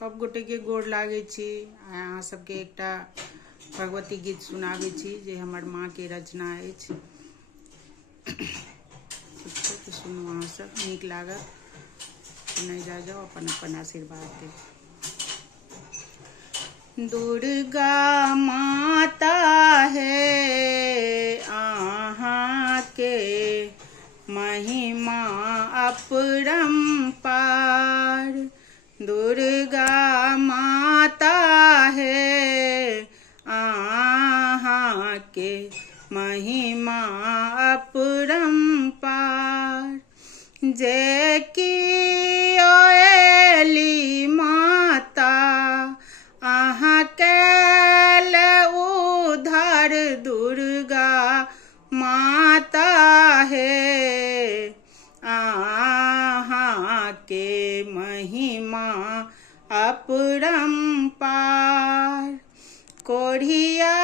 सब गोटे के गोड़ लागे छी। अहाँ सबके एकटा भगवती गीत सुनाबै छी जे हमर माँ के रचना अछि। ठीक छै तऽ सुनू, अहाँ सब नीक लागत। सुनै जाओ, अपन अपन आशीर्वाद दे। दुर्गा माता है अहाँ के महिमा अपरंपार। दुर्गा माता है अहाँ के महिमा अपरंपार। जय की ओएली माता अहाँ कैल उद्धार। दुर्गा माता है अहाँ के महिमा अपरंपार। कोढ़िया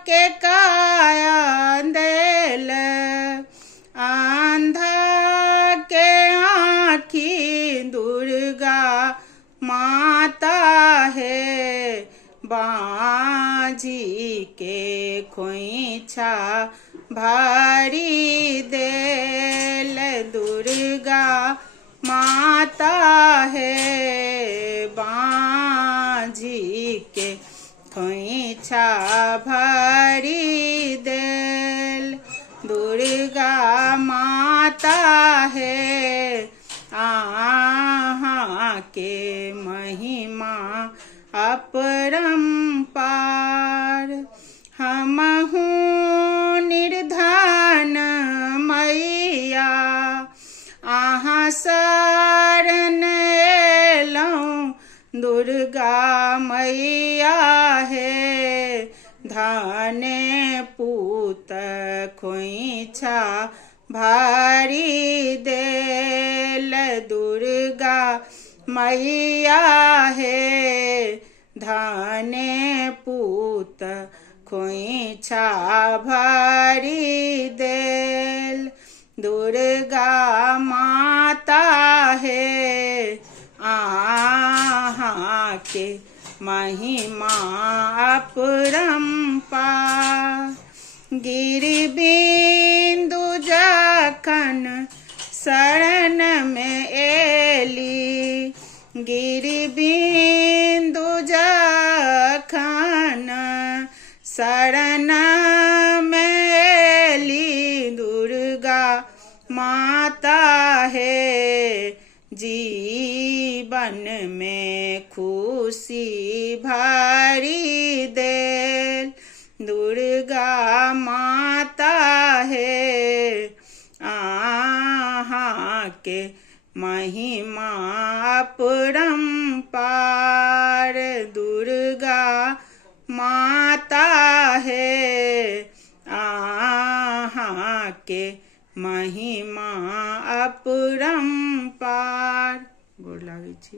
के काया देल, अंधा के आँखी। दुर्गा माता है बाँझी के खोइछा भारी देल। दुर्गा माता है बाँझी के खोइछा भारी देल। दुर्गा माता है अहाँ के महिमा अपरंपार। हमहु निर्धन मैया अहाँ शरण एलौं। दुर्गा मैया है धने पूत खोइछा भारी देल। दुर्गा मैया है धने पूत खोइछा भारी देल। दुर्गा माता है अहाँ के महिमा अपरंपार। गिरबिंदु जखन शरण में एली, गिरबिंदु जखन शरण में एली। दुर्गा माता है जीवन में खुशी भरी देल। दुर्गा माता है अहाँ के महिमा अपरंपार। दुर्गा माता है अहाँ के महिमा अपरंपार। गोड़ लागै छी।